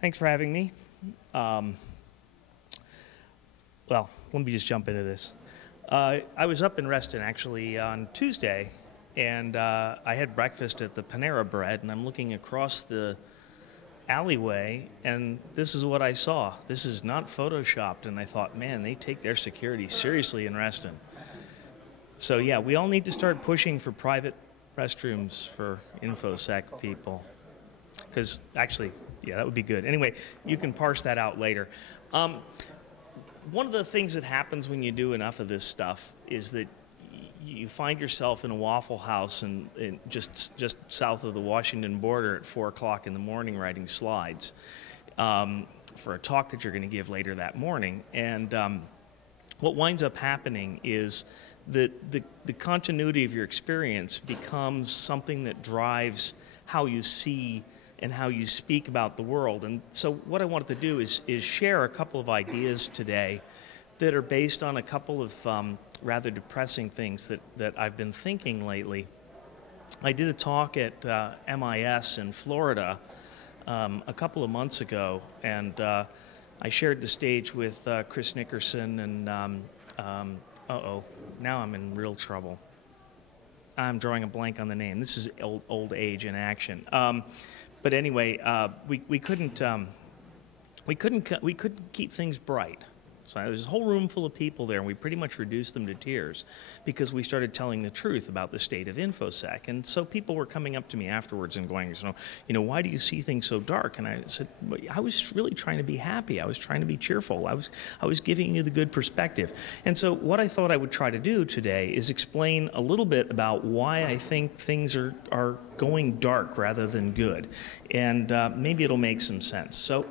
Thanks for having me. Well, let me just jump into this. I was up in Reston actually on Tuesday, and I had breakfast at the Panera Bread, and I'm looking across the alleyway, and this is what I saw. This is not photoshopped, and I thought, man, they take their security seriously in Reston. So yeah, we all need to start pushing for private restrooms for InfoSec people. Because actually, yeah, that would be good. Anyway, you can parse that out later. One of the things that happens when you do enough of this stuff is that you find yourself in a Waffle House in just south of the Washington border at 4 o'clock in the morning writing slides for a talk that you're going to give later that morning. And what winds up happening is that the continuity of your experience becomes something that drives how you see and how you speak about the world. And so what I wanted to do is share a couple of ideas today that are based on a couple of rather depressing things that I've been thinking lately. I did a talk at MIS in Florida a couple of months ago, and I shared the stage with Chris Nickerson and, uh-oh, now I'm in real trouble. I'm drawing a blank on the name. This is old age in action. But anyway, we couldn't keep things bright. So there was a whole room full of people there, and we pretty much reduced them to tears because we started telling the truth about the state of InfoSec. And so people were coming up to me afterwards and going, why do you see things so dark? And I said, well, I was really trying to be happy. I was trying to be cheerful. I was giving you the good perspective. And so what I thought I would try to do today is explain a little bit about why I think things are going dark rather than good. And maybe it'll make some sense. So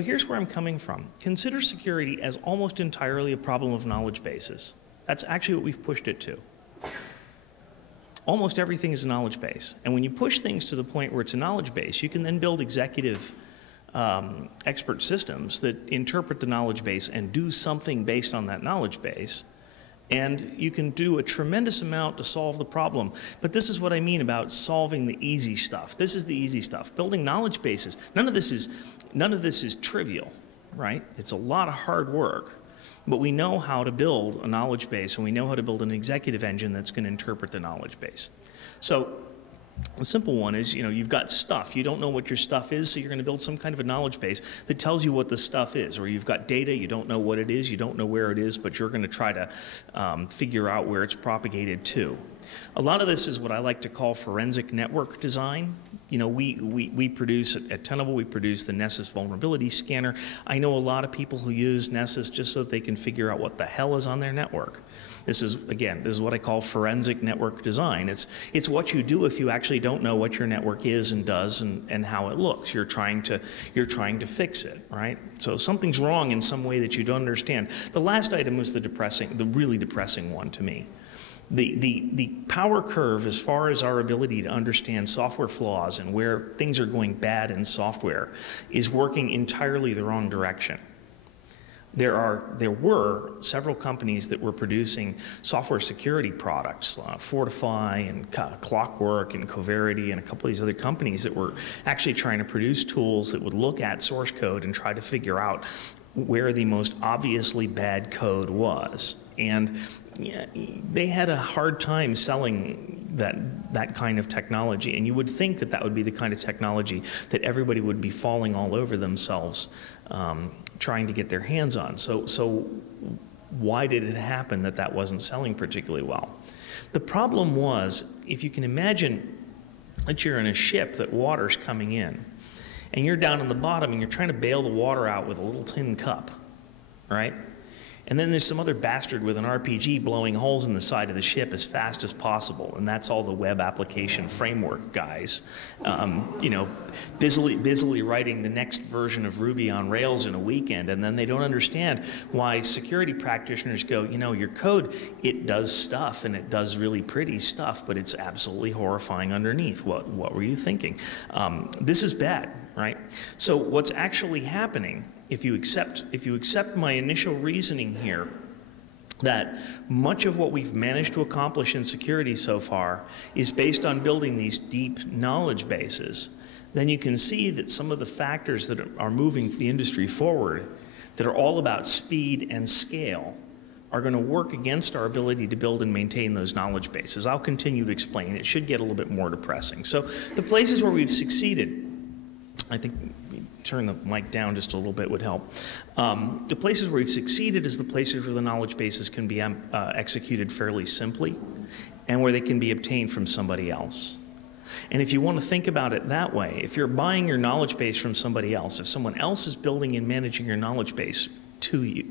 here's where I'm coming from. Consider security as almost entirely a problem of knowledge bases. That's actually what we've pushed it to. Almost everything is a knowledge base. And when you push things to the point where it's a knowledge base, you can then build executive expert systems that interpret the knowledge base and do something based on that knowledge base. And you can do a tremendous amount to solve the problem. But this is what I mean about solving the easy stuff. This is the easy stuff. Building knowledge bases. None of this is trivial, right? It's a lot of hard work. But we know how to build a knowledge base, and we know how to build an executive engine that's going to interpret the knowledge base. So the simple one is, you've got stuff. You don't know what your stuff is, so you're going to build some kind of a knowledge base that tells you what the stuff is. Or you've got data, you don't know what it is, you don't know where it is, but you're going to try to figure out where it's propagated to. A lot of this is what I like to call forensic network design. We produce, at Tenable, we produce the Nessus vulnerability scanner. I know a lot of people who use Nessus just so that they can figure out what the hell is on their network. This is what I call forensic network design. It's what you do if you actually don't know what your network is and does and how it looks. You're trying to fix it, right? So something's wrong in some way that you don't understand. The last item was the really depressing one to me. The power curve as far as our ability to understand software flaws and where things are going bad in software is working entirely the wrong direction. There were several companies that were producing software security products, Fortify and Clockwork and Coverity and a couple of these other companies that were actually trying to produce tools that would look at source code and try to figure out where the most obviously bad code was. And they had a hard time selling that kind of technology. And you would think that would be the kind of technology that everybody would be falling all over themselves trying to get their hands on. So why did it happen that wasn't selling particularly well? The problem was, if you can imagine that you're in a ship that water's coming in, and you're down on the bottom and you're trying to bail the water out with a little tin cup, right? And then there's some other bastard with an RPG blowing holes in the side of the ship as fast as possible, and that's all the web application framework guys, busily writing the next version of Ruby on Rails in a weekend, and then they don't understand why security practitioners go, your code, it does stuff, and it does really pretty stuff, but it's absolutely horrifying underneath. What were you thinking? This is bad, right? So what's actually happening, if you accept my initial reasoning here, that much of what we've managed to accomplish in security so far is based on building these deep knowledge bases, then you can see that some of the factors that are moving the industry forward that are all about speed and scale are going to work against our ability to build and maintain those knowledge bases. I'll continue to explain. It should get a little bit more depressing. So the places where we've succeeded, I think turn the mic down just a little bit would help. The places where we've succeeded is the places where the knowledge bases can be executed fairly simply and where they can be obtained from somebody else. And if you want to think about it that way, if you're buying your knowledge base from somebody else, if someone else is building and managing your knowledge base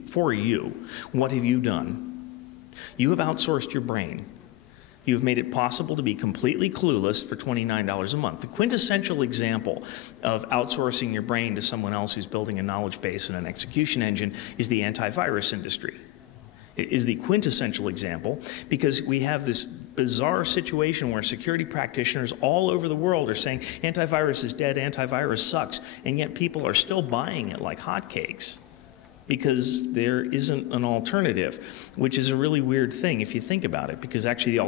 for you, what have you done? You have outsourced your brain. You've made it possible to be completely clueless for $29 a month. The quintessential example of outsourcing your brain to someone else who's building a knowledge base and an execution engine is the antivirus industry. It is the quintessential example because we have this bizarre situation where security practitioners all over the world are saying antivirus is dead, antivirus sucks, and yet people are still buying it like hotcakes because there isn't an alternative, which is a really weird thing if you think about it, because actually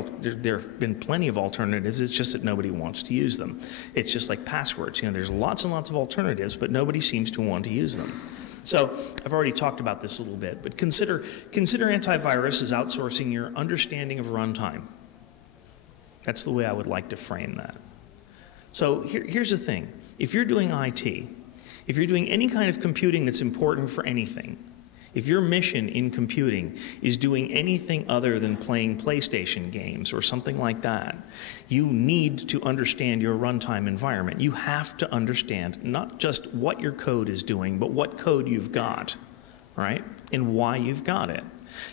there have been plenty of alternatives, it's just that nobody wants to use them. It's just like passwords, you know, there's lots and lots of alternatives, but nobody seems to want to use them. So I've already talked about this a little bit, but consider antivirus as outsourcing your understanding of runtime. That's the way I would like to frame that. So here's the thing. If you're doing IT, if you're doing any kind of computing that's important for anything, if your mission in computing is doing anything other than playing PlayStation games or something like that, you need to understand your runtime environment. You have to understand not just what your code is doing, but what code you've got, right? And why you've got it.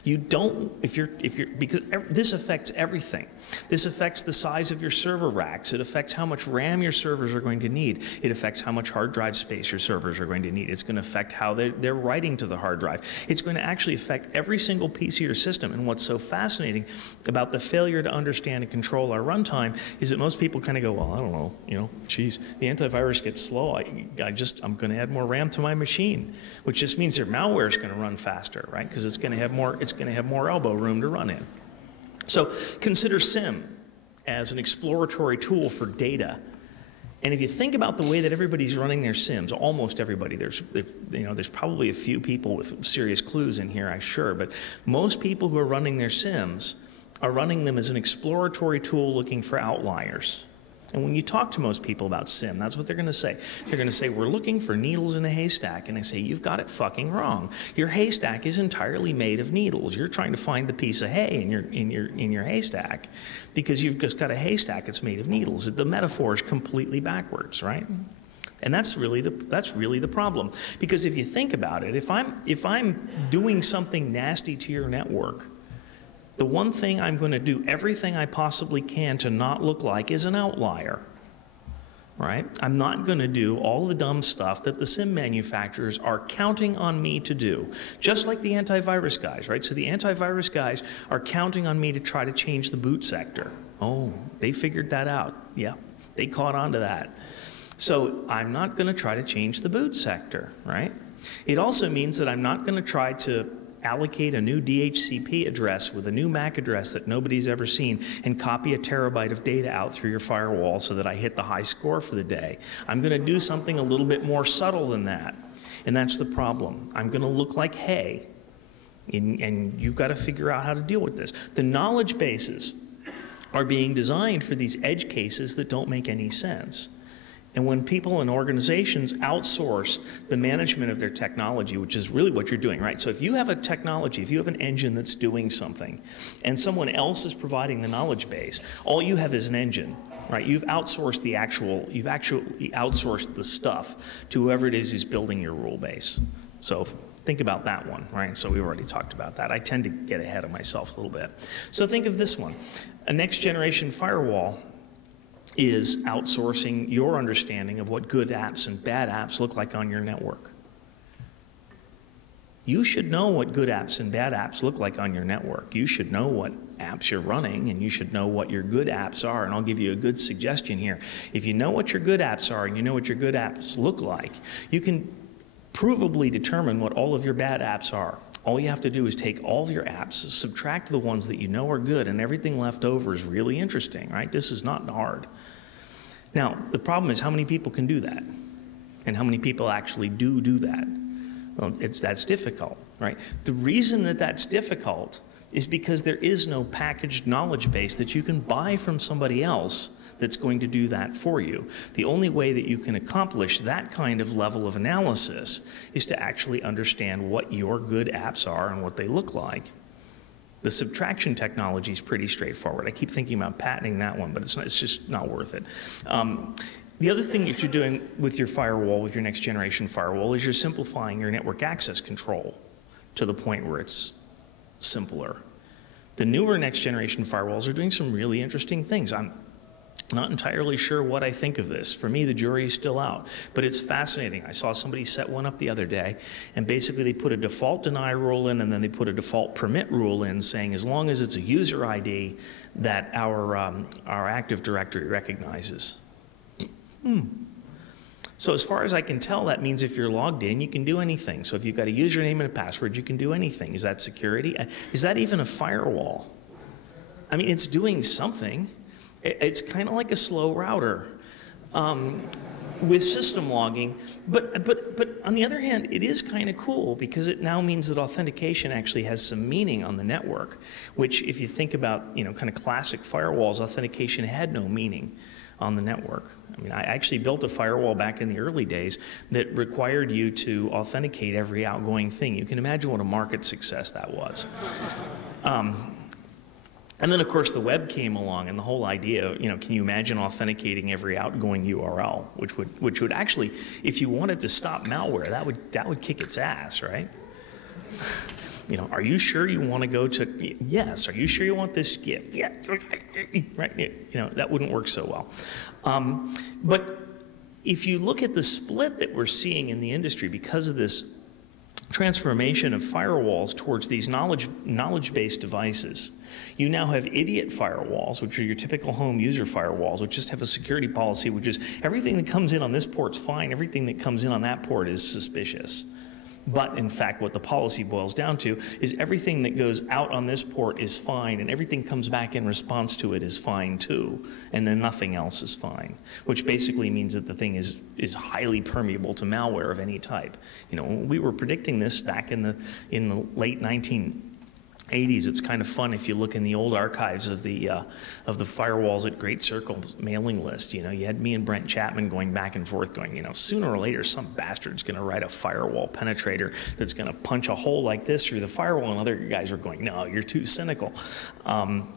You don't, because this affects everything. This affects the size of your server racks. It affects how much RAM your servers are going to need. It affects how much hard drive space your servers are going to need. It's going to affect how they're writing to the hard drive. It's going to actually affect every single piece of your system. And what's so fascinating about the failure to understand and control our runtime is that most people kind of go, well, I don't know, you know, geez, the antivirus gets slow. I'm going to add more RAM to my machine, which just means their malware is going to run faster, right? Because it's going to have more elbow room to run in. So consider SIEM as an exploratory tool for data. And if you think about the way that everybody's running their SIEMs, almost everybody, there's probably a few people with serious clues in here, I'm sure, but most people who are running their SIEMs are running them as an exploratory tool looking for outliers. And when you talk to most people about SIEM, that's what they're going to say. They're going to say, we're looking for needles in a haystack. And I say, you've got it fucking wrong. Your haystack is entirely made of needles. You're trying to find the piece of hay in your haystack because you've just got a haystack that's made of needles. The metaphor is completely backwards, right? And that's really the problem. Because if you think about it, if I'm doing something nasty to your network, the one thing I'm going to do everything I possibly can to not look like is an outlier, right? I'm not going to do all the dumb stuff that the SIEM manufacturers are counting on me to do, just like the antivirus guys, right? So the antivirus guys are counting on me to try to change the boot sector. Oh, they figured that out. Yeah, they caught on to that. So I'm not going to try to change the boot sector, right? It also means that I'm not going to try to allocate a new DHCP address with a new MAC address that nobody's ever seen and copy a terabyte of data out through your firewall so that I hit the high score for the day. I'm going to do something a little bit more subtle than that. And that's the problem. I'm going to look like hay. And you've got to figure out how to deal with this. The knowledge bases are being designed for these edge cases that don't make any sense. And when people and organizations outsource the management of their technology, which is really what you're doing, right? So if you have a technology, if you have an engine that's doing something, and someone else is providing the knowledge base, all you have is an engine, right? You've outsourced you've actually outsourced the stuff to whoever it is who's building your rule base. So think about that one, right? So we already talked about that. I tend to get ahead of myself a little bit. So think of this one. A next generation firewall is outsourcing your understanding of what good apps and bad apps look like on your network. You should know what good apps and bad apps look like on your network. You should know what apps you're running, and you should know what your good apps are. And I'll give you a good suggestion here. If you know what your good apps are and you know what your good apps look like, you can provably determine what all of your bad apps are. All you have to do is take all of your apps, subtract the ones that you know are good, and everything left over is really interesting, right? This is not hard. Now, the problem is how many people can do that? And how many people actually do that? Well, that's difficult, right? The reason that that's difficult is because there is no packaged knowledge base that you can buy from somebody else that's going to do that for you. The only way that you can accomplish that kind of level of analysis is to actually understand what your good apps are and what they look like. The subtraction technology is pretty straightforward. I keep thinking about patenting that one, but it's just not worth it. The other thing that you're doing with your firewall, with your next generation firewall, is you're simplifying your network access control to the point where it's simpler. The newer next generation firewalls are doing some really interesting things. I'm not entirely sure what I think of this. For me, the jury is still out, but it's fascinating. I saw somebody set one up the other day, and basically they put a default deny rule in, and then they put a default permit rule in, saying as long as it's a user ID that our Active Directory recognizes. So as far as I can tell, that means if you're logged in, you can do anything. So if you've got a username and a password, you can do anything. Is that security? Is that even a firewall? I mean, it's doing something. It's kind of like a slow router with system logging. But on the other hand, it is kind of cool because it now means that authentication actually has some meaning on the network, which if you think about, kind of classic firewalls, authentication had no meaning on the network. I mean, I actually built a firewall back in the early days that required you to authenticate every outgoing thing. You can imagine what a market success that was. And then, of course, the web came along, and the whole idea, can you imagine authenticating every outgoing URL, which would actually, if you wanted to stop malware, that would kick its ass, right? Are you sure you want to go to, yes, are you sure you want this gift? Yeah, right, that wouldn't work so well. But if you look at the split that we're seeing in the industry because of this transformation of firewalls towards these knowledge-based devices, you now have idiot firewalls, which are your typical home user firewalls, which just have a security policy, which is everything that comes in on this port's fine, everything that comes in on that port is suspicious. But in fact, what the policy boils down to is everything that goes out on this port is fine, and everything comes back in response to it is fine too, and then nothing else is fine, which basically means that the thing is highly permeable to malware of any type. We were predicting this back in the late 1980s. It's kind of fun if you look in the old archives of the firewalls at Great Circle's mailing list. You had me and Brent Chapman going back and forth going, sooner or later some bastard's going to write a firewall penetrator that's going to punch a hole like this through the firewall, and other guys were going, no, you're too cynical,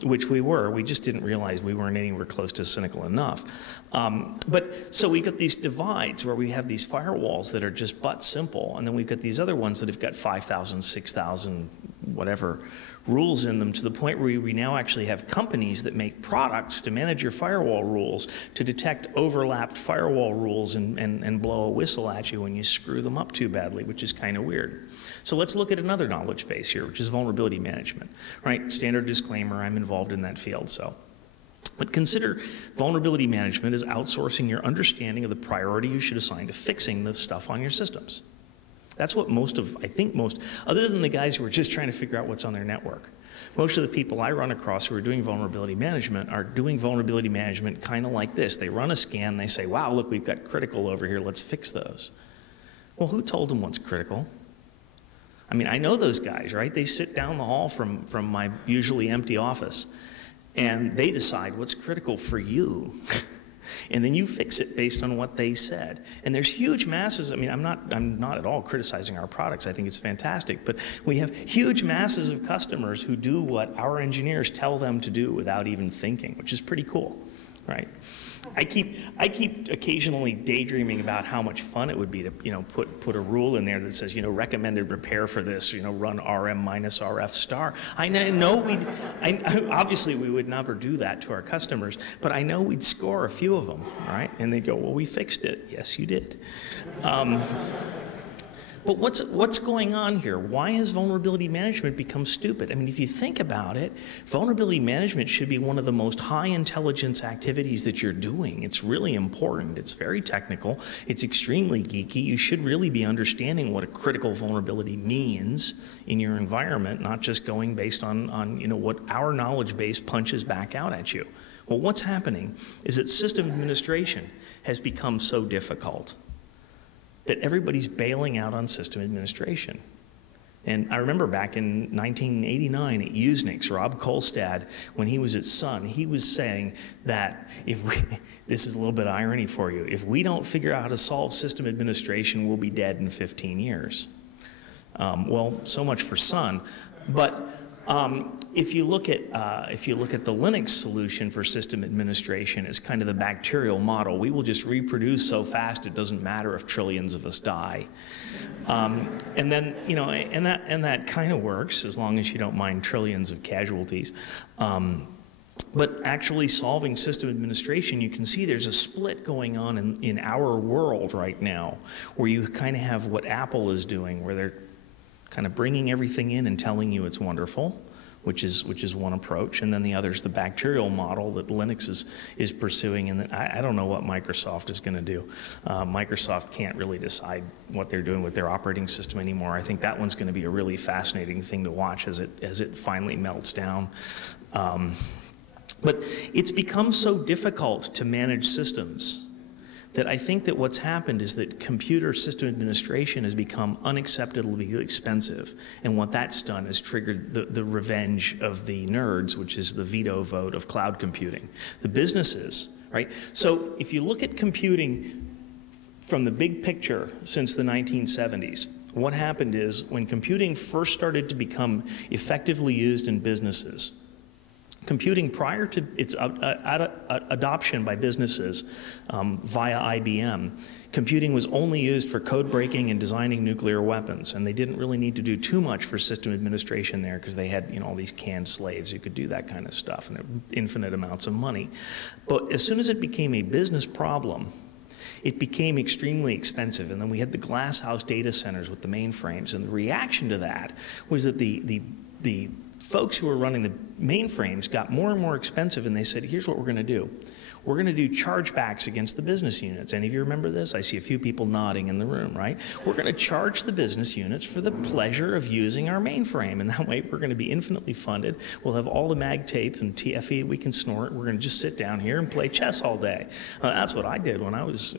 which we were. We just didn't realize we weren't anywhere close to cynical enough. But so we got these divides where we have these firewalls that are just butt simple, and then we've got these other ones that have got 5,000, 6,000, whatever rules in them, to the point where we now actually have companies that make products to manage your firewall rules, to detect overlapped firewall rules and blow a whistle at you when you screw them up too badly, which is kind of weird. So let's look at another knowledge base here, which is vulnerability management, right? Standard disclaimer, I'm involved in that field, so. But consider vulnerability management as outsourcing your understanding of the priority you should assign to fixing the stuff on your systems. That's what I think most, other than the guys who are just trying to figure out what's on their network, most of the people I run across who are doing vulnerability management are doing vulnerability management kind of like this. They run a scan, they say, wow, look, we've got critical over here, let's fix those. Well, who told them what's critical? I mean, I know those guys, right? They sit down the hall from my usually empty office, and they decide what's critical for you. And then you fix it based on what they said. And there's huge masses. I mean, I'm not at all criticizing our products. I think it's fantastic. But we have huge masses of customers who do what our engineers tell them to do without even thinking, which is pretty cool, right? I keep occasionally daydreaming about how much fun it would be to put a rule in there that says recommended repair for this run RM minus RF star. I know obviously we would never do that to our customers, but I know we'd score a few of them, right? And they'd go, well, we fixed it. Yes, you did. But what's going on here? Why has vulnerability management become stupid? I mean, if you think about it, vulnerability management should be one of the most high intelligence activities that you're doing. It's really important. It's very technical. It's extremely geeky. You should really be understanding what a critical vulnerability means in your environment, not just going based on what our knowledge base punches back out at you. Well, what's happening is that system administration has become so difficult that everybody's bailing out on system administration. And I remember back in 1989 at Usenix, Rob Kolstad, when he was at Sun, he was saying that if we, this is a little bit of irony for you, if we don't figure out how to solve system administration, we'll be dead in 15 years. Well, so much for Sun. But if you look at the Linux solution for system administration as kind of the bacterial model, we will just reproduce so fast it doesn't matter if trillions of us die. And then, you know, and that kind of works as long as you don't mind trillions of casualties. But actually solving system administration, you can see there's a split going on in our world right now, where you kind of have what Apple is doing, where they're kind of bringing everything in and telling you it's wonderful, which is one approach, and then the other is the bacterial model that Linux is pursuing, and I don't know what Microsoft is going to do. Microsoft can't really decide what they're doing with their operating system anymore. I think that one's going to be a really fascinating thing to watch as it finally melts down. But it's become so difficult to manage systems that I think that what's happened is that computer system administration has become unacceptably expensive. And what that's done is triggered the revenge of the nerds, which is the veto vote of cloud computing. The businesses, right? So if you look at computing from the big picture since the 1970s, what happened is when computing first started to become effectively used in businesses, computing prior to its adoption by businesses via IBM, computing was only used for code breaking and designing nuclear weapons, and they didn't really need to do too much for system administration there because they had, you know, all these canned slaves who could do that kind of stuff and infinite amounts of money. But as soon as it became a business problem, it became extremely expensive, and then we had the glasshouse data centers with the mainframes, and the reaction to that was that the folks who were running the mainframes got more and more expensive, and they said, here's what we're going to do. We're going to do chargebacks against the business units. Any of you remember this? I see a few people nodding in the room, right? We're going to charge the business units for the pleasure of using our mainframe, and that way we're going to be infinitely funded. We'll have all the mag tape and TFE we can snort. We're going to just sit down here and play chess all day. That's what I did when I was,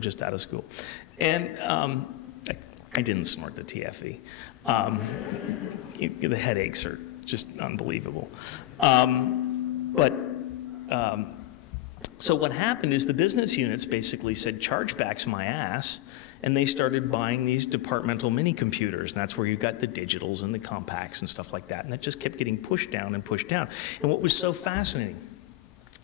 just out of school. And I didn't snort the TFE. The headaches are just unbelievable. So what happened is the business units basically said, chargebacks my ass, and they started buying these departmental mini computers, and that's where you got the digitals and the compacts and stuff like that, and that just kept getting pushed down and pushed down. And what was so fascinating,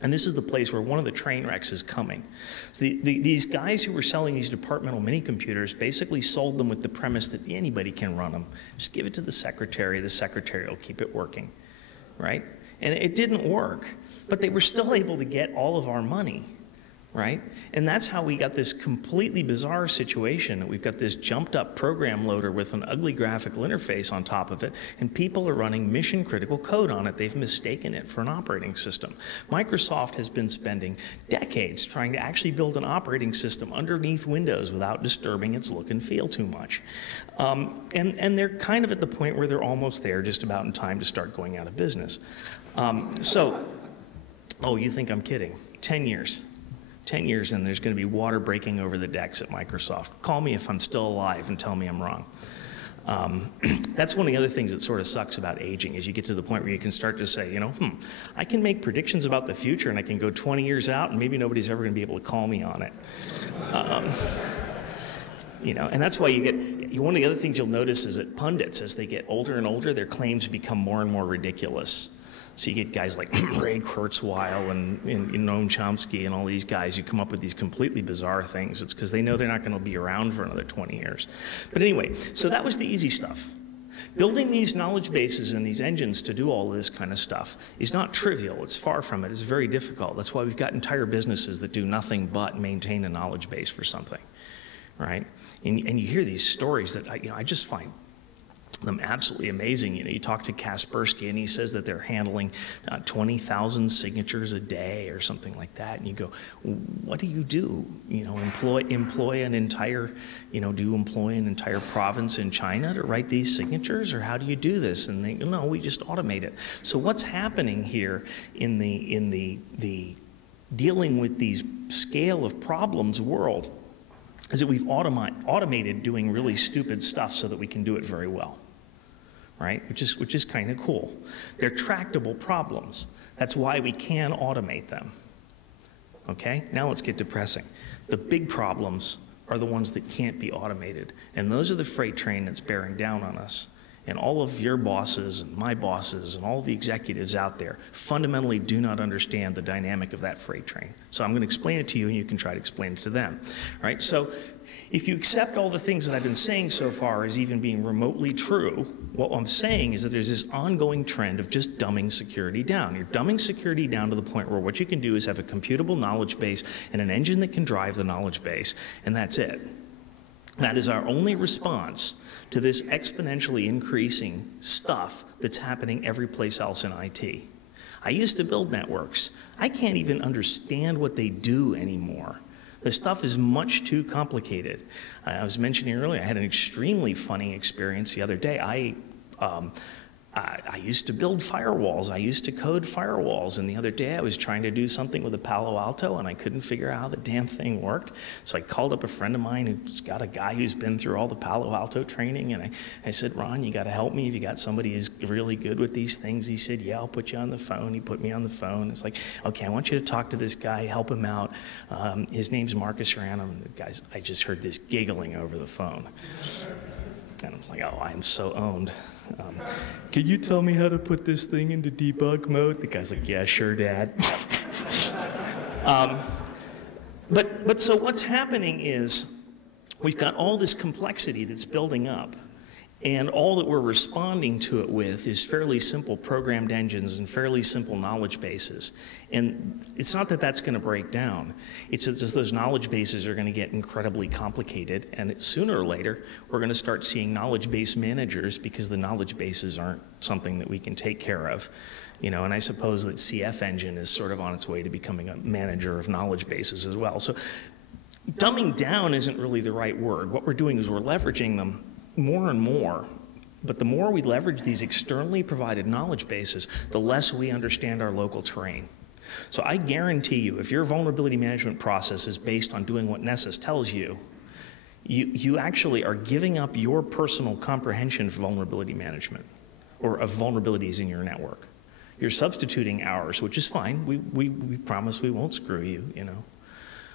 and this is the place where one of the train wrecks is coming. So these guys who were selling these departmental mini computers basically sold them with the premise that anybody can run them. Just give it to the secretary will keep it working, right? And it didn't work, but they were still able to get all of our money, right? And that's how we got this completely bizarre situation that we've got this jumped up program loader with an ugly graphical interface on top of it, and people are running mission critical code on it. They've mistaken it for an operating system. Microsoft has been spending decades trying to actually build an operating system underneath Windows without disturbing its look and feel too much. And they're kind of at the point where they're almost there, just about in time to start going out of business. Oh, you think I'm kidding? 10 years. 10 years and there's going to be water breaking over the decks at Microsoft. Call me if I'm still alive and tell me I'm wrong. That's one of the other things that sort of sucks about aging, is you get to the point where you can start to say, I can make predictions about the future and I can go 20 years out and maybe nobody's ever going to be able to call me on it. And that's why you get, one of the other things you'll notice is that pundits, as they get older and older, their claims become more and more ridiculous. So you get guys like Ray Kurzweil and Noam Chomsky and all these guys who come up with these completely bizarre things. It's because they know they're not going to be around for another 20 years. But anyway, so that was the easy stuff. Building these knowledge bases and these engines to do all of this kind of stuff is not trivial. It's far from it. It's very difficult. That's why we've got entire businesses that do nothing but maintain a knowledge base for something, right? And you hear these stories that I just find them absolutely amazing. You know, you talk to Kaspersky and he says that they're handling 20,000 signatures a day or something like that. And you go, what do? You know, employ an entire, you know, do you employ an entire province in China to write these signatures, or how do you do this? And they, no, we just automate it. So what's happening here in the dealing with these scale of problems world is that we've automated doing really stupid stuff so that we can do it very well. Right? Which is kind of cool. They're tractable problems. That's why we can automate them. Okay? Now let's get depressing. The big problems are the ones that can't be automated. And those are the freight train that's bearing down on us. And all of your bosses and my bosses and all the executives out there fundamentally do not understand the dynamic of that freight train. So I'm going to explain it to you and you can try to explain it to them. Right? So if you accept all the things that I've been saying so far as even being remotely true, what I'm saying is that there's this ongoing trend of just dumbing security down. You're dumbing security down to the point where what you can do is have a computable knowledge base and an engine that can drive the knowledge base, and that's it. That is our only response to this exponentially increasing stuff that's happening every place else in IT. I used to build networks. I can't even understand what they do anymore. The stuff is much too complicated. I was mentioning earlier, I had an extremely funny experience the other day. I used to build firewalls. I used to code firewalls. And the other day I was trying to do something with a Palo Alto and I couldn't figure out how the damn thing worked. So I called up a friend of mine who's got a guy who's been through all the Palo Alto training. And I said, Ron, you got to help me. Have you got somebody who's really good with these things? He said, yeah, I'll put you on the phone. He put me on the phone. It's like, okay, I want you to talk to this guy, help him out. His name's Marcus Ranum. Guys, I just heard this giggling over the phone. And I was like, oh, I am so owned. Can you tell me how to put this thing into debug mode? The guy's like, yeah, sure, Dad. But so what's happening is we've got all this complexity that's building up, and all that we're responding to it with is fairly simple programmed engines and fairly simple knowledge bases. And it's not that that's going to break down. It's just those knowledge bases are going to get incredibly complicated, and sooner or later, we're going to start seeing knowledge base managers because the knowledge bases aren't something that we can take care of. You know, and I suppose that CF Engine is sort of on its way to becoming a manager of knowledge bases as well. So dumbing down isn't really the right word. What we're doing is we're leveraging them more and more, but the more we leverage these externally provided knowledge bases, the less we understand our local terrain. So I guarantee you, if your vulnerability management process is based on doing what Nessus tells you, you actually are giving up your personal comprehension for vulnerability management, or of vulnerabilities in your network. You're substituting ours, which is fine. We promise we won't screw you, you know.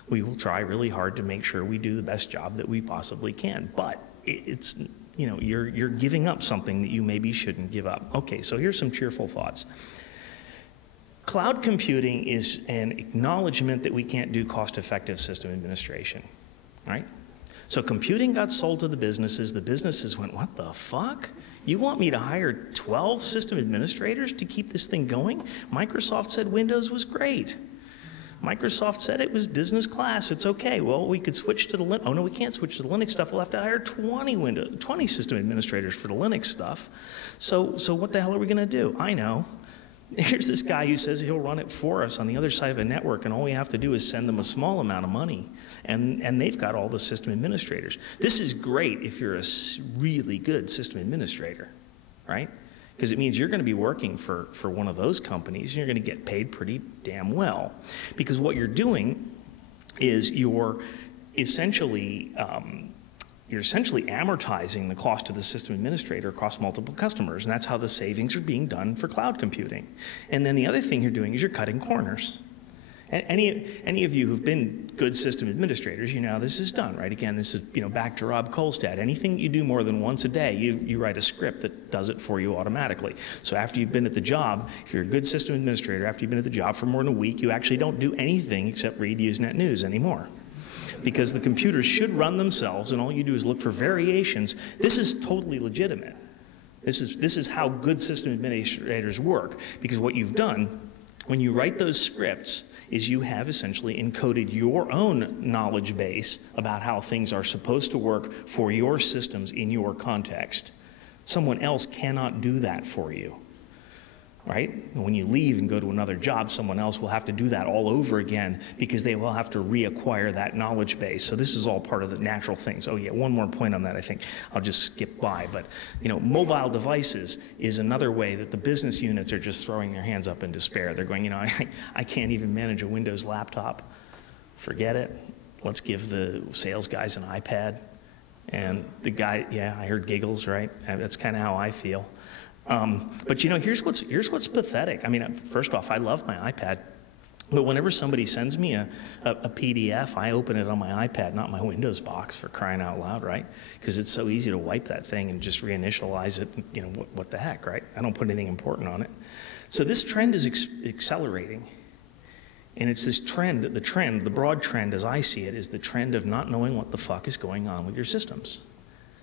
We will try really hard to make sure we do the best job that we possibly can, but it's, you know, you're giving up something that you maybe shouldn't give up. Okay, so here's some cheerful thoughts. Cloud computing is an acknowledgement that we can't do cost-effective system administration, right? So computing got sold to the businesses went, what the fuck? You want me to hire 12 system administrators to keep this thing going? Microsoft said Windows was great. Microsoft said it was business class, it's okay. Well, we could switch to the Linux. Oh no, we can't switch to the Linux stuff. We'll have to hire 20 system administrators for the Linux stuff. So what the hell are we gonna do? I know. Here's this guy who says he'll run it for us on the other side of a network, and all we have to do is send them a small amount of money, and they've got all the system administrators. This is great if you're a really good system administrator, right? Because it means you're going to be working for one of those companies, and you're going to get paid pretty damn well. Because what you're doing is you're essentially amortizing the cost of the system administrator across multiple customers, and that's how the savings are being done for cloud computing. And then the other thing you're doing is you're cutting corners. Any of you who've been good system administrators, you know how this is done, right? Again, this is, you know, back to Rob Kolstad. Anything you do more than once a day, you write a script that does it for you automatically. So after you've been at the job, if you're a good system administrator, after you've been at the job for more than a week, you actually don't do anything except read Usenet News anymore. Because the computers should run themselves, and all you do is look for variations. This is totally legitimate. This is how good system administrators work, because what you've done when you write those scripts is you have essentially encoded your own knowledge base about how things are supposed to work for your systems in your context. Someone else cannot do that for you, right? When you leave and go to another job, someone else will have to do that all over again because they will have to reacquire that knowledge base. So this is all part of the natural things. Oh yeah, one more point on that I think I'll just skip by, but mobile devices is another way that the business units are just throwing their hands up in despair. They're going, I can't even manage a Windows laptop. Forget it. Let's give the sales guys an iPad. And the guy, yeah, I heard giggles, right? That's kind of how I feel. But here's what's pathetic. I mean, first off, I love my iPad, but whenever somebody sends me a PDF, I open it on my iPad, not my Windows box, for crying out loud, right? Because it's so easy to wipe that thing and just reinitialize it. What the heck, right? I don't put anything important on it. So this trend is accelerating. And it's this trend, the broad trend as I see it, is the trend of not knowing what the fuck is going on with your systems.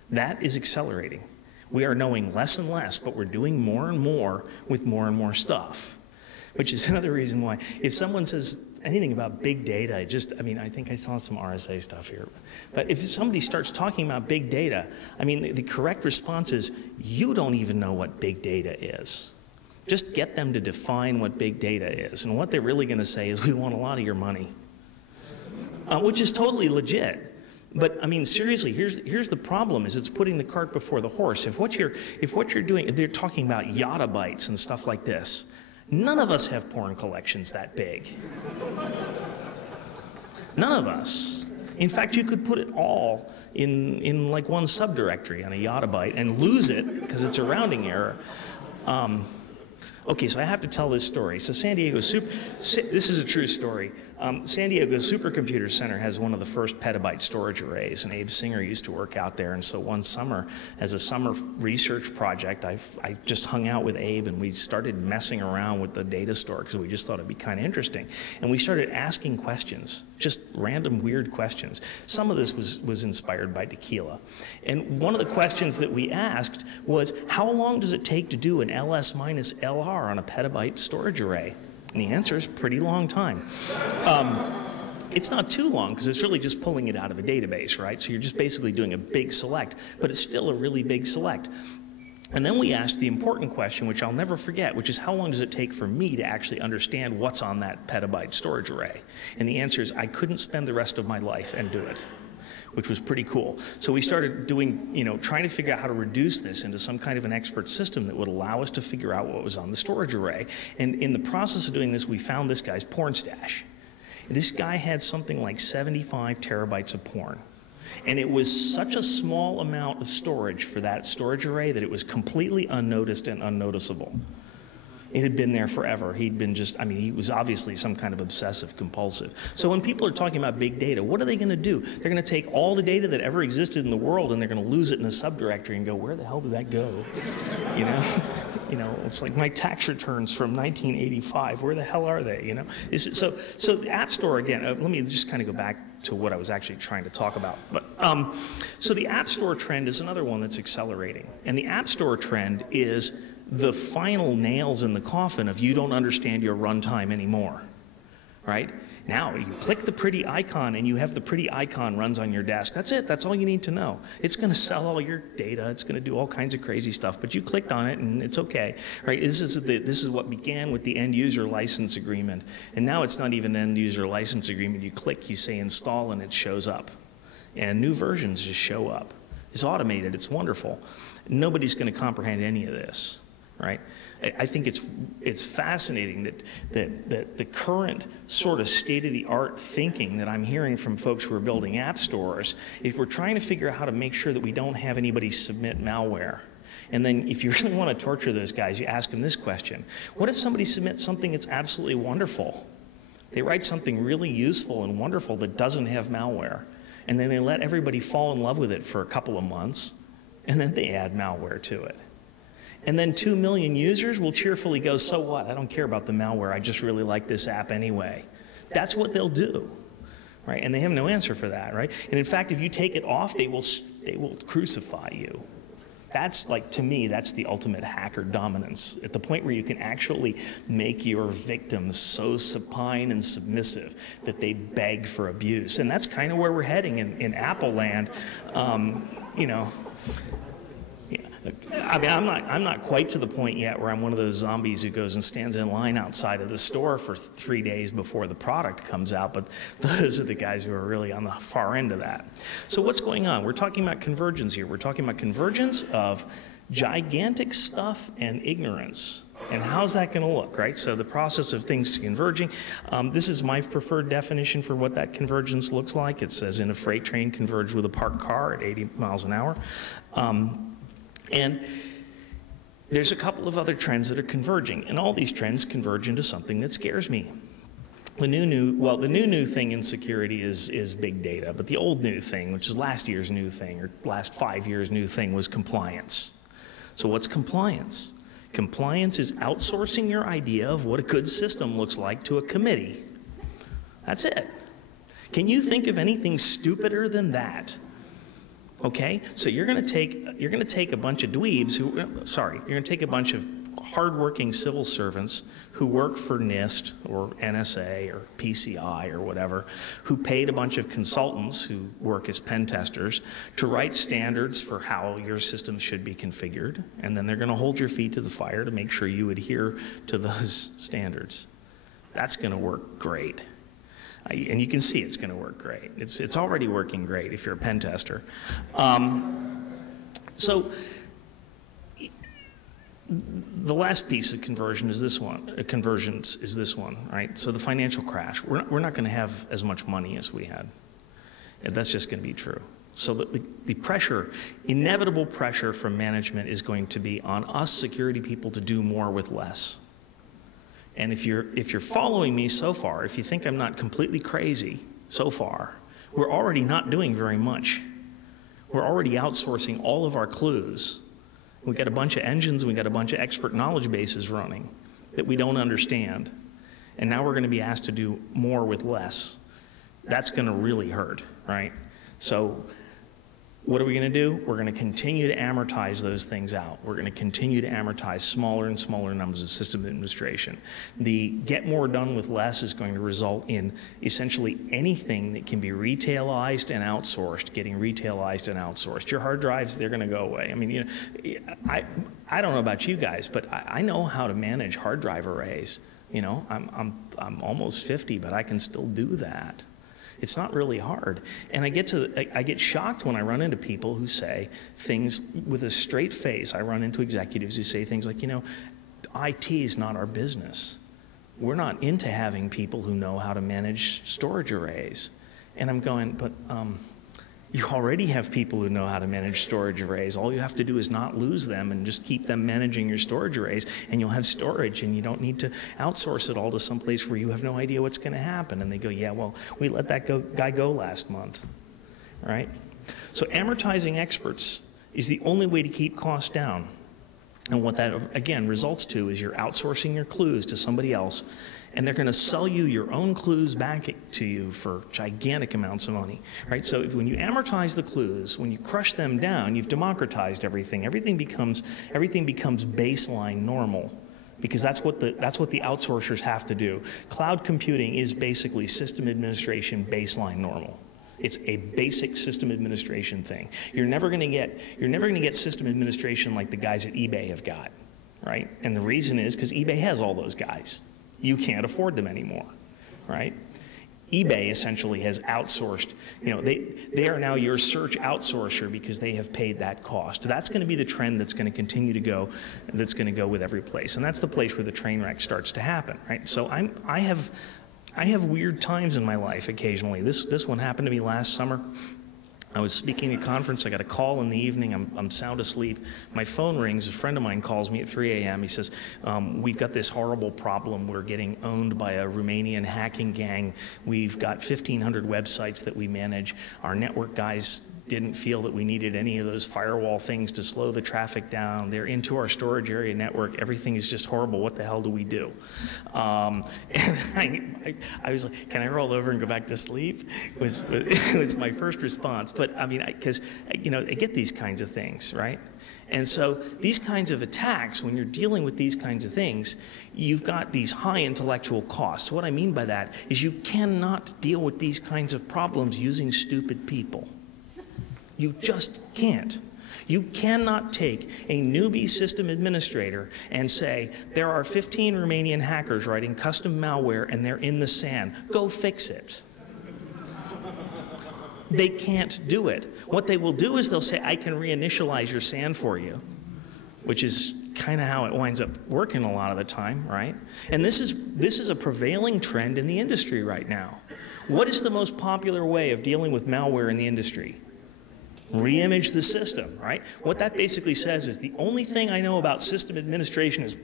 That is accelerating. We are knowing less and less, but we're doing more and more with more and more stuff. Which is another reason why, if someone says anything about big data, I think I saw some RSA stuff here. But if somebody starts talking about big data, the correct response is, you don't even know what big data is. Just get them to define what big data is. And what they're really going to say is, we want a lot of your money. Which is totally legit. But seriously, here's the problem: is it's putting the cart before the horse. If what you're doing, they're talking about yottabytes and stuff like this. None of us have porn collections that big. None of us. In fact, you could put it all in like one subdirectory on a yottabyte and lose it because it's a rounding error. Okay, so I have to tell this story. So this is a true story. San Diego Supercomputer Center has one of the first petabyte storage arrays, and Abe Singer used to work out there. And so one summer, as a summer research project, I just hung out with Abe, and we started messing around with the data store because we just thought it'd be kind of interesting. And we started asking questions, just random weird questions. Some of this was inspired by tequila. And one of the questions that we asked was, how long does it take to do an LS minus LR on a petabyte storage array? And the answer is pretty long time. It's not too long because it's really just pulling it out of a database, right? So you're just basically doing a big select, but it's still a really big select. And then we asked the important question, which I'll never forget, which is, how long does it take for me to actually understand what's on that petabyte storage array? And the answer is, I couldn't spend the rest of my life and do it, which was pretty cool. So we started doing, trying to figure out how to reduce this into some kind of an expert system that would allow us to figure out what was on the storage array. And in the process of doing this, we found this guy's porn stash. And this guy had something like 75 terabytes of porn. And it was such a small amount of storage for that storage array that it was completely unnoticed and unnoticeable. It had been there forever. He'd been he was obviously some kind of obsessive compulsive. So when people are talking about big data, what are they going to do? They're going to take all the data that ever existed in the world and they're going to lose it in a subdirectory and go, where the hell did that go? It's like my tax returns from 1985. Where the hell are they? So the App Store, again, let me just kind of go back to what I was actually trying to talk about. But so the App Store trend is another one that's accelerating. And the App Store trend is the final nails in the coffin of, you don't understand your runtime anymore, right? Now you click the pretty icon and you have the pretty icon runs on your desk. That's it. That's all you need to know. It's going to sell all your data. It's going to do all kinds of crazy stuff, but you clicked on it and it's okay, right? This is what began with the end user license agreement, and now it's not even an end user license agreement. You click, you say install, and it shows up, and new versions just show up. It's automated. It's wonderful. Nobody's going to comprehend any of this. Right? I think it's fascinating that the current sort of state-of-the-art thinking that I'm hearing from folks who are building app stores is, we're trying to figure out how to make sure that we don't have anybody submit malware. And then if you really want to torture those guys, you ask them this question: what if somebody submits something that's absolutely wonderful? They write something really useful and wonderful that doesn't have malware, and then they let everybody fall in love with it for a couple of months, and then they add malware to it. And then 2 million users will cheerfully go, so what? I don't care about the malware. I just really like this app anyway. That's what they'll do, right? And they have no answer for that, right? And in fact, if you take it off, they will crucify you. That's, like, to me, that's the ultimate hacker dominance, at the point where you can actually make your victims so supine and submissive that they beg for abuse. And that's kind of where we're heading in Apple land. I mean, I'm not quite to the point yet where I'm one of those zombies who goes and stands in line outside of the store for 3 days before the product comes out, but those are the guys who are really on the far end of that. So what's going on? We're talking about convergence here. We're talking about convergence of gigantic stuff and ignorance. And how's that going to look, right? So the process of things converging. This is my preferred definition for what that convergence looks like. It says in a freight train converge with a parked car at 80 miles an hour. And there's a couple of other trends that are converging, and all these trends converge into something that scares me. The new thing in security is big data, but the old new thing, which is last year's new thing, or last 5 years' new thing, was compliance. So what's compliance? Compliance is outsourcing your idea of what a good system looks like to a committee. That's it. Can you think of anything stupider than that? Okay, so you're going to take a bunch of dweebs who, sorry, you're going to take a bunch of hardworking civil servants who work for NIST or NSA or PCI or whatever, who paid a bunch of consultants who work as pen testers to write standards for how your system should be configured, and then they're going to hold your feet to the fire to make sure you adhere to those standards. That's going to work great. And you can see it's going to work great. It's already working great if you're a pen tester. So the last piece of convergence is this one, right? So the financial crash. We're not going to have as much money as we had. And that's just going to be true. So the pressure, inevitable pressure from management is going to be on us security people to do more with less. And if you're following me so far, if you think I'm not completely crazy so far, we're already not doing very much. We're already outsourcing all of our clues. We've got a bunch of engines, we've got a bunch of expert knowledge bases running that we don't understand. And now we're going to be asked to do more with less. That's going to really hurt, right? So what are we going to do? We're going to continue to amortize those things out. We're going to continue to amortize smaller and smaller numbers of system administration. The get more done with less is going to result in essentially anything that can be retailized and outsourced, getting retailized and outsourced. Your hard drives, they're going to go away. I mean, you know, I don't know about you guys, but I know how to manage hard drive arrays. You know, I'm almost 50, but I can still do that. It's not really hard. And I get shocked when I run into people who say things with a straight face. I run into executives who say things like, you know, IT is not our business. We're not into having people who know how to manage storage arrays. And I'm going, but you already have people who know how to manage storage arrays. All you have to do is not lose them and just keep them managing your storage arrays, and you'll have storage, and you don't need to outsource it all to someplace where you have no idea what's going to happen. And they go, yeah, well, we let that guy go last month, right? So amortizing experts is the only way to keep costs down. And what that, again, results to is you're outsourcing your clues to somebody else, and they're going to sell you your own clues back to you for gigantic amounts of money, right? So when you amortize the clues, when you crush them down, you've democratized everything. Everything becomes baseline normal, because that's what the outsourcers have to do. Cloud computing is basically system administration baseline normal. It's a basic system administration thing. You're never going to get system administration like the guys at eBay have got, right? And the reason is because eBay has all those guys. You can't afford them anymore, right? eBay essentially has outsourced, you know, they are now your search outsourcer because they have paid that cost. That's going to be the trend that's going to continue to go, that's going to go with every place. And that's the place where the train wreck starts to happen, right? So I have weird times in my life occasionally. This one happened to me last summer. I was speaking at a conference. I got a call in the evening. I'm sound asleep. My phone rings. A friend of mine calls me at 3 a.m. He says, we've got this horrible problem. We're getting owned by a Romanian hacking gang. We've got 1,500 websites that we manage. Our network guys didn't feel that we needed any of those firewall things to slow the traffic down. They're into our storage area network. Everything is just horrible. What the hell do we do? And I was like, can I roll over and go back to sleep? Was my first response. But I mean, because you know, I get these kinds of things, right? And so these kinds of attacks, when you're dealing with these kinds of things, you've got these high intellectual costs. What I mean by that is you cannot deal with these kinds of problems using stupid people. You just can't. You cannot take a newbie system administrator and say, there are 15 Romanian hackers writing custom malware and they're in the SAN. Go fix it. They can't do it. What they will do is they'll say, I can reinitialize your SAN for you, which is kind of how it winds up working a lot of the time, right? And this is a prevailing trend in the industry right now. What is the most popular way of dealing with malware in the industry? Re-image the system, right? What that basically says is the only thing I know about system administration is,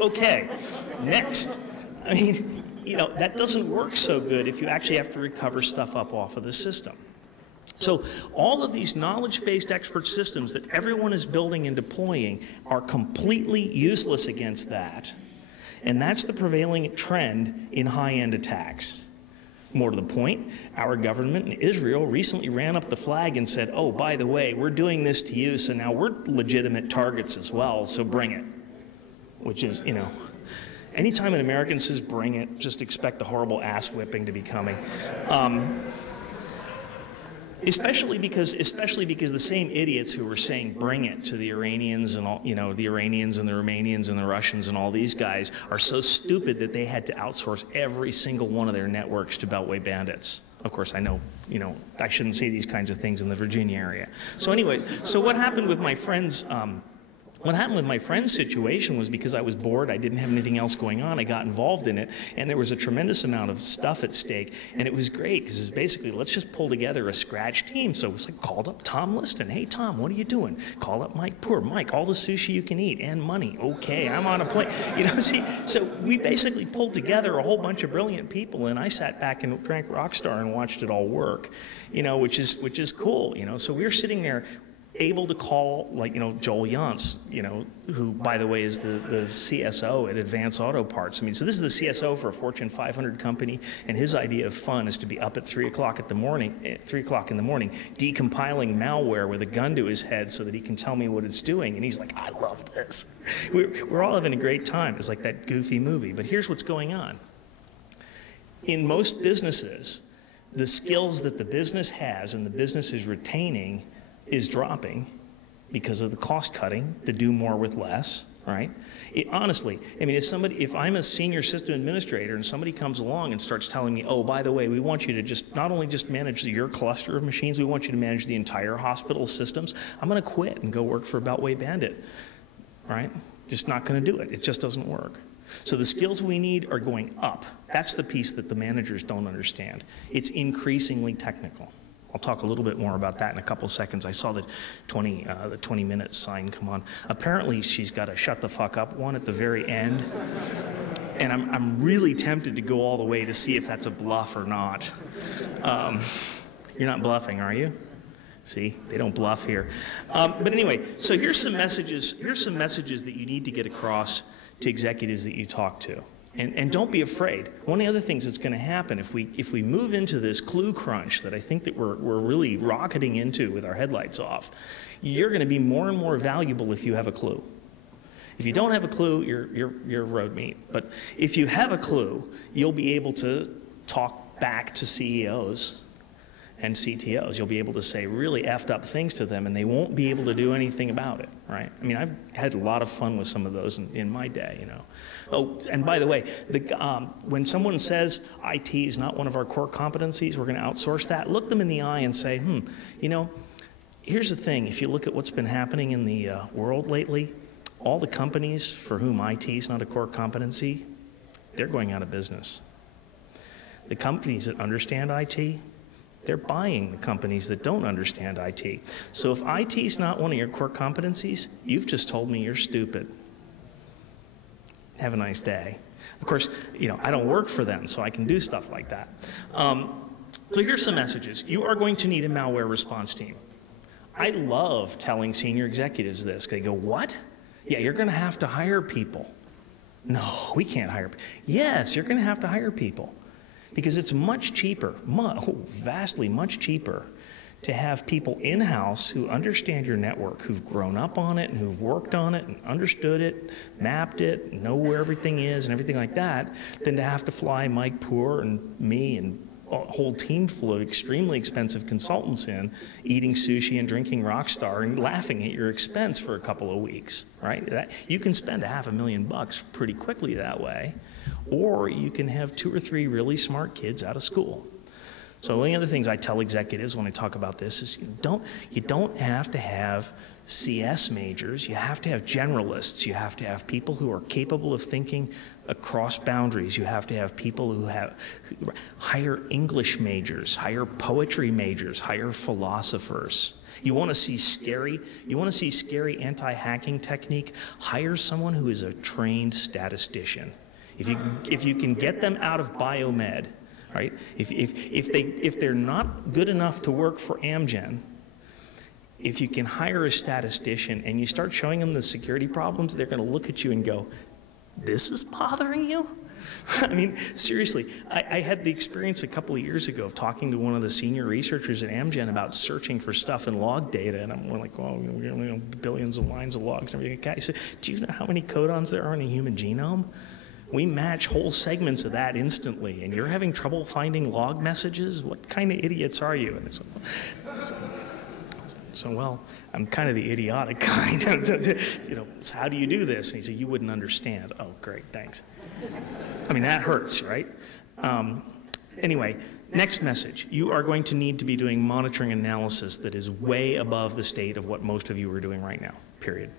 okay, next. I mean, you know, that doesn't work so good if you actually have to recover stuff up off of the system. So all of these knowledge-based expert systems that everyone is building and deploying are completely useless against that. And that's the prevailing trend in high-end attacks. More to the point, our government in Israel recently ran up the flag and said, oh, by the way, we're doing this to you, so now we're legitimate targets as well, so bring it. Which is, you know, anytime an American says bring it, just expect a horrible ass whipping to be coming. Especially because the same idiots who were saying bring it to the Iranians and all, you know, the Iranians and the Romanians and the Russians and all these guys are so stupid that they had to outsource every single one of their networks to Beltway bandits. Of course, I know, you know, I shouldn't say these kinds of things in the Virginia area. So anyway, so what happened with my friends? What happened with my friend's situation was because I was bored, I didn't have anything else going on, I got involved in it, and there was a tremendous amount of stuff at stake, and it was great, because it's basically, let's just pull together a scratch team. So it was like, called up Tom Liston, hey Tom, what are you doing? Call up Mike Poor, Mike, all the sushi you can eat, and money, okay, I'm on a plane. You know, see, so we basically pulled together a whole bunch of brilliant people, and I sat back and drank Rockstar and watched it all work, you know, which is cool, you know. So we were sitting there, able to call, like, you know, Joel Yance, you know, who, by the way, is the CSO at Advanced Auto Parts. I mean, so this is the CSO for a Fortune 500 company, and his idea of fun is to be up at 3 o'clock in the morning, decompiling malware with a gun to his head so that he can tell me what it's doing. And he's like, I love this. We're all having a great time. It's like that goofy movie. But here's what's going on. In most businesses, the skills that the business has and the business is retaining is dropping because of the cost cutting, to do more with less, right? Honestly, I mean, if I'm a senior system administrator and somebody comes along and starts telling me, oh, by the way, we want you to just not only just manage your cluster of machines, we want you to manage the entire hospital systems, I'm going to quit and go work for Beltway Bandit, right? Just not going to do it. It just doesn't work. So the skills we need are going up. That's the piece that the managers don't understand. It's increasingly technical. I'll talk a little bit more about that in a couple seconds. I saw the 20-minute sign come on. Apparently, she's got a shut the fuck up one at the very end. And I'm really tempted to go all the way to see if that's a bluff or not. You're not bluffing, are you? See, they don't bluff here. But anyway, so here's some messages that you need to get across to executives that you talk to. And don't be afraid. One of the other things that's going to happen if we move into this clue crunch that I think that we're really rocketing into with our headlights off, you're going to be more and more valuable if you have a clue. If you don't have a clue, you're road meat. But if you have a clue, you'll be able to talk back to CEOs and CTOs. You'll be able to say really effed up things to them, and they won't be able to do anything about it, right? I mean, I've had a lot of fun with some of those in my day, you know. Oh, and by the way, when someone says IT is not one of our core competencies, we're going to outsource that, look them in the eye and say, you know, here's the thing. If you look at what's been happening in the world lately, all the companies for whom IT is not a core competency, they're going out of business. The companies that understand IT, they're buying the companies that don't understand IT. So if IT is not one of your core competencies, you've just told me you're stupid. Have a nice day. Of course, you know, I don't work for them, so I can do stuff like that. So here's some messages. You are going to need a malware response team. I love telling senior executives this. They go, what? Yeah, you're going to have to hire people. No, we can't hire people. Yes, you're going to have to hire people. Because it's much cheaper, vastly much cheaper, to have people in-house who understand your network, who've grown up on it and who've worked on it and understood it, mapped it, know where everything is and everything like that, than to have to fly Mike Poor and me and whole team full of extremely expensive consultants in, eating sushi and drinking Rockstar and laughing at your expense for a couple of weeks, right? You can spend $500,000 pretty quickly that way, or you can have 2 or 3 really smart kids out of school. So one of the things I tell executives when I talk about this is you don't have to have CS majors, you have to have generalists, you have to have people who are capable of thinking across boundaries, you have to have people who hire English majors, hire poetry majors, hire philosophers. You want to see scary anti-hacking technique, hire someone who is a trained statistician. If you can get them out of biomed, right? If they're not good enough to work for Amgen, if you can hire a statistician and you start showing them the security problems, they're going to look at you and go, "This is bothering you?" I mean, seriously, I had the experience a couple of years ago of talking to one of the senior researchers at Amgen about searching for stuff in log data, and I'm like, "Well, billions of lines of logs and everything." I said, "Do you know how many codons there are in a human genome? We match whole segments of that instantly, and you're having trouble finding log messages? What kind of idiots are you?" And so, well, I'm kind of the idiotic kind. So how do you do this? And he said, "You wouldn't understand." Oh, great, thanks. I mean, that hurts, right? Anyway, next message. You are going to need to be doing monitoring analysis that is way above the state of what most of you are doing right now, period.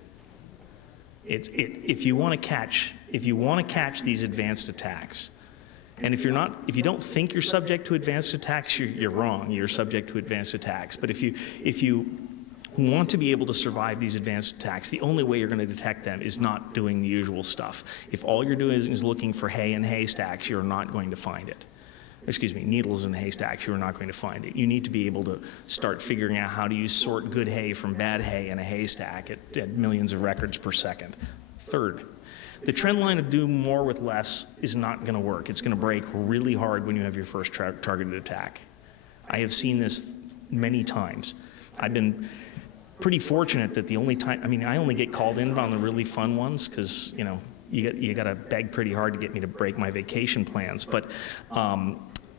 If you want to catch these advanced attacks, and if you don't think you're subject to advanced attacks, you're wrong. You're subject to advanced attacks. But if you want to be able to survive these advanced attacks, the only way you're going to detect them is not doing the usual stuff. If all you're doing is looking for hay in haystacks, you're not going to find it. Excuse me, needles in haystacks, you're not going to find it. You need to be able to start figuring out how do you sort good hay from bad hay in a haystack at millions of records per second. Third, the trend line of do more with less is not going to work. It's going to break really hard when you have your first targeted attack. I have seen this many times. I've been pretty fortunate that the only time, I mean, I only get called in on the really fun ones because, you got to beg pretty hard to get me to break my vacation plans. But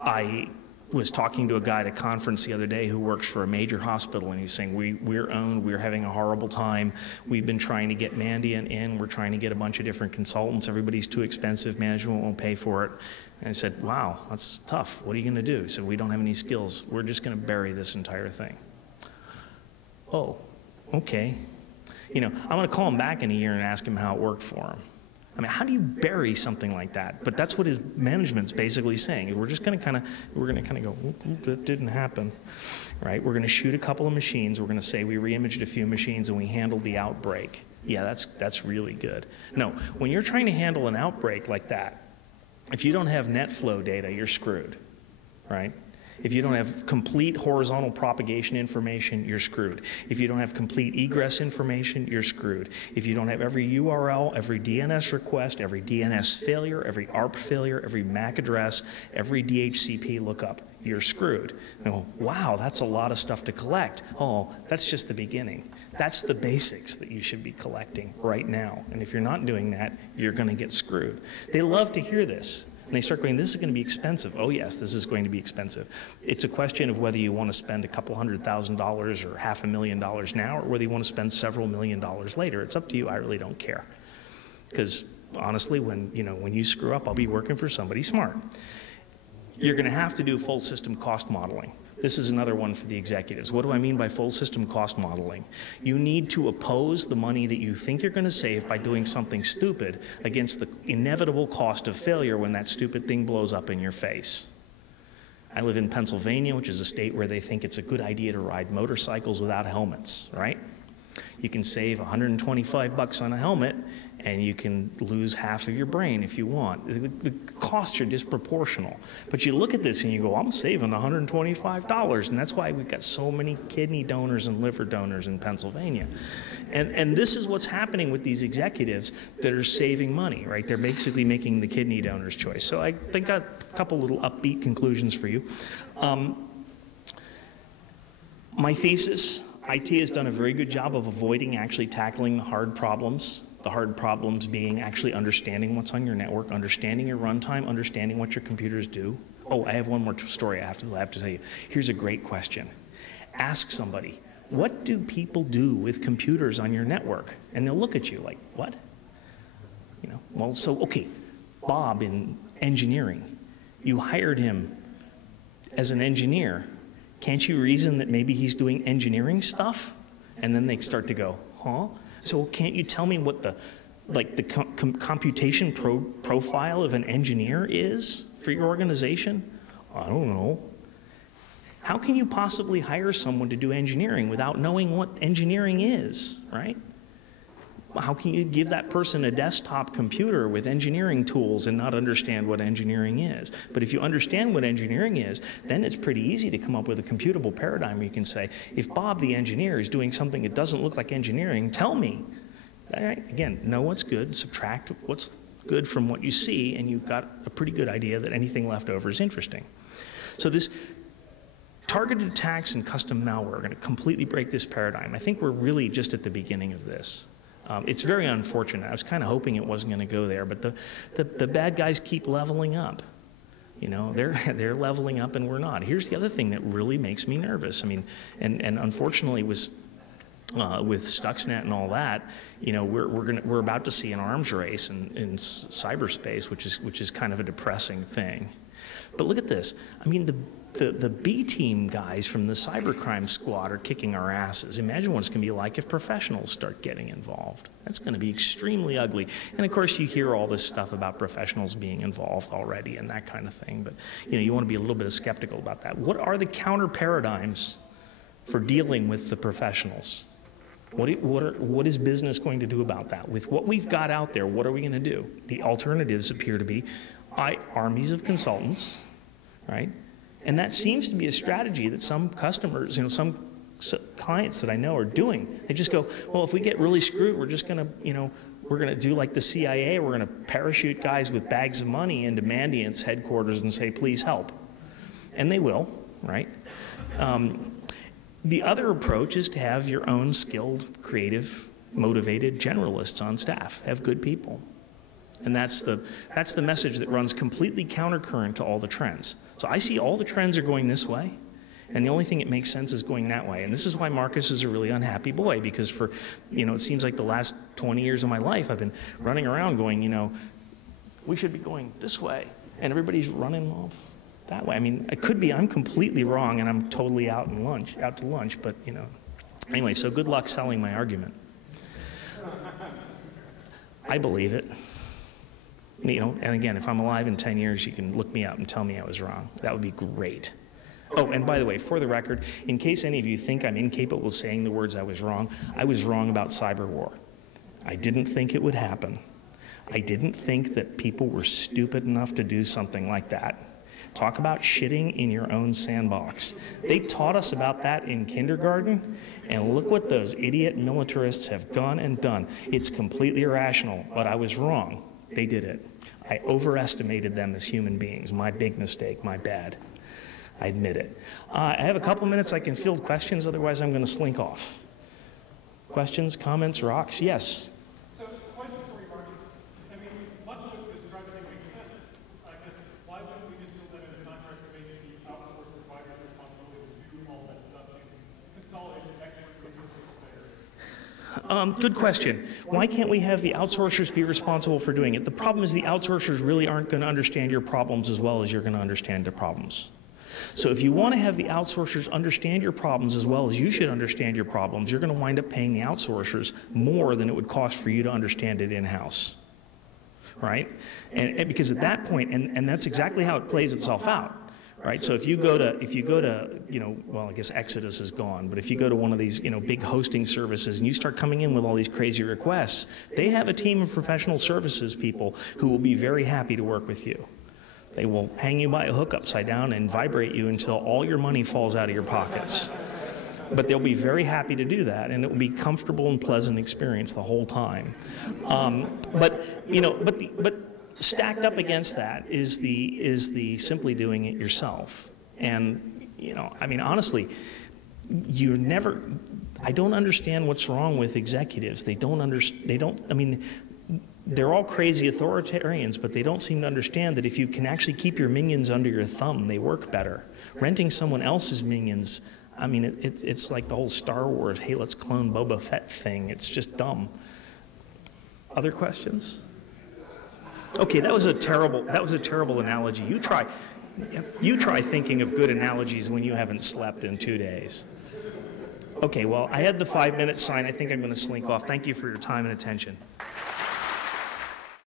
I was talking to a guy at a conference the other day who works for a major hospital, and he's saying, we're owned, we're having a horrible time. We've been trying to get Mandiant in, we're trying to get a bunch of different consultants, everybody's too expensive, management won't pay for it. And I said, wow, that's tough, what are you gonna do? He said, we don't have any skills, we're just gonna bury this entire thing. Oh, okay. I'm gonna call him back in a year and ask him how it worked for him. I mean, how do you bury something like that? But that's what his management's basically saying. We're just going to kind of go, that didn't happen, right? We're going to shoot a couple of machines. We're going to say we re-imaged a few machines and we handled the outbreak. Yeah, that's really good. No, when you're trying to handle an outbreak like that, if you don't have net flow data, you're screwed, right? If you don't have complete horizontal propagation information, you're screwed. If you don't have complete egress information, you're screwed. If you don't have every URL, every DNS request, every DNS failure, every ARP failure, every MAC address, every DHCP lookup, you're screwed. Oh, wow, that's a lot of stuff to collect. Oh, that's just the beginning. That's the basics that you should be collecting right now. And if you're not doing that, you're going to get screwed. They love to hear this. And they start going, this is going to be expensive. Oh yes, this is going to be expensive. It's a question of whether you want to spend a couple $100,000 or $500,000 now, or whether you want to spend several $1,000,000 later. It's up to you. I really don't care. Because honestly, when you screw up, I'll be working for somebody smart. You're going to have to do full system cost modeling. This is another one for the executives. What do I mean by full system cost modeling? You need to oppose the money that you think you're going to save by doing something stupid against the inevitable cost of failure when that stupid thing blows up in your face. I live in Pennsylvania, which is a state where they think it's a good idea to ride motorcycles without helmets, right? You can save $125 on a helmet, and you can lose half of your brain if you want. The costs are disproportional. But you look at this and you go, I'm saving $125, and that's why we've got so many kidney donors and liver donors in Pennsylvania. And this is what's happening with these executives that are saving money, right? They're basically making the kidney donor's choice. So I think I've got a couple little upbeat conclusions for you. My thesis, IT has done a very good job of avoiding actually tackling the hard problems being actually understanding what's on your network, understanding your runtime, understanding what your computers do, Oh, I have one more story I have to tell you. Here's a great question. Ask somebody, what do people do with computers on your network? And they'll look at you like, what? You know, well, so, okay, Bob in engineering, you hired him as an engineer. Can't you reason that maybe he's doing engineering stuff? And then they start to go, huh? So can't you tell me what the computation profile of an engineer is for your organization? I don't know. How can you possibly hire someone to do engineering without knowing what engineering is, right? How can you give that person a desktop computer with engineering tools and not understand what engineering is? But if you understand what engineering is, then it's pretty easy to come up with a computable paradigm where you can say, if Bob the engineer is doing something that doesn't look like engineering, tell me. All right? Again, know what's good, subtract what's good from what you see, and you've got a pretty good idea that anything left over is interesting. So this targeted attacks and custom malware are going to completely break this paradigm. I think we're really just at the beginning of this. It's very unfortunate. I was kind of hoping it wasn't going to go there, but the bad guys keep leveling up. You know, they're leveling up and we're not. Here's the other thing that really makes me nervous. I mean, and unfortunately with Stuxnet and all that, you know, we're about to see an arms race in cyberspace, which is kind of a depressing thing. But look at this. I mean, the B team guys from the cybercrime squad are kicking our asses. Imagine what it's going to be like if professionals start getting involved. That's going to be extremely ugly. And of course, you hear all this stuff about professionals being involved already and that kind of thing. But you know, you want to be a little bit skeptical about that. What are the counter paradigms for dealing with the professionals? What is business going to do about that? With what we've got out there, what are we going to do? The alternatives appear to be armies of consultants, right? And that seems to be a strategy that some customers, you know, some clients that I know are doing. They just go, well, if we get really screwed, we're just going to, you know, we're going to do like the CIA. We're going to parachute guys with bags of money into Mandiant's headquarters and say, please help. And they will, right? The other approach is to have your own skilled, creative, motivated generalists on staff. Have good people. And that's the message that runs completely countercurrent to all the trends. So I see all the trends are going this way, and the only thing that makes sense is going that way. And this is why Marcus is a really unhappy boy, because for, you know, it seems like the last 20 years of my life I've been running around going, you know, we should be going this way, and everybody's running off that way. I mean, it could be I'm completely wrong and I'm totally out to lunch, but you know. Anyway, so good luck selling my argument. I believe it. You know, and again, if I'm alive in 10 years, you can look me up and tell me I was wrong. That would be great. Oh, and by the way, for the record, in case any of you think I'm incapable of saying the words I was wrong about cyber war. I didn't think it would happen. I didn't think that people were stupid enough to do something like that. Talk about shitting in your own sandbox. They taught us about that in kindergarten, and look what those idiot militarists have gone and done. It's completely irrational, but I was wrong. They did it. I overestimated them as human beings. My big mistake, my bad. I admit it. I have a couple minutes I can field questions, otherwise I'm going to slink off. Questions, comments, rocks? Yes? So, question for you, Marcus. I mean, much of what you described makes sense. I guess, why wouldn't we just build that into contracts to make the outsource provider's responsibility to do all that stuff and consolidate the expert resources there? Good question. Why can't we have the outsourcers be responsible for doing it? The problem is the outsourcers really aren't going to understand your problems as well as you're going to understand their problems. So if you want to have the outsourcers understand your problems as well as you should understand your problems, you're going to wind up paying the outsourcers more than it would cost for you to understand it in-house, right? And because at that point, and that's exactly how it plays itself out. Right, so if you go to, you know, well, I guess Exodus is gone, but if you go to one of these, you know, big hosting services and you start coming in with all these crazy requests, they have a team of professional services people who will be very happy to work with you. They will hang you by a hook upside down and vibrate you until all your money falls out of your pockets. But they'll be very happy to do that, and it will be comfortable and pleasant experience the whole time. But you know, but stacked up against that is the simply doing it yourself. And you know, I mean, honestly, I don't understand what's wrong with executives. I mean, they're all crazy authoritarians, but they don't seem to understand that if you can actually keep your minions under your thumb, they work better. Renting someone else's minions, I mean, it's like the whole Star Wars, hey, let's clone Boba Fett thing. It's just dumb. Other questions? Okay, that was a terrible analogy. You try thinking of good analogies when you haven't slept in 2 days. Okay, well, I had the 5-minute sign. I think I'm going to slink off. Thank you for your time and attention.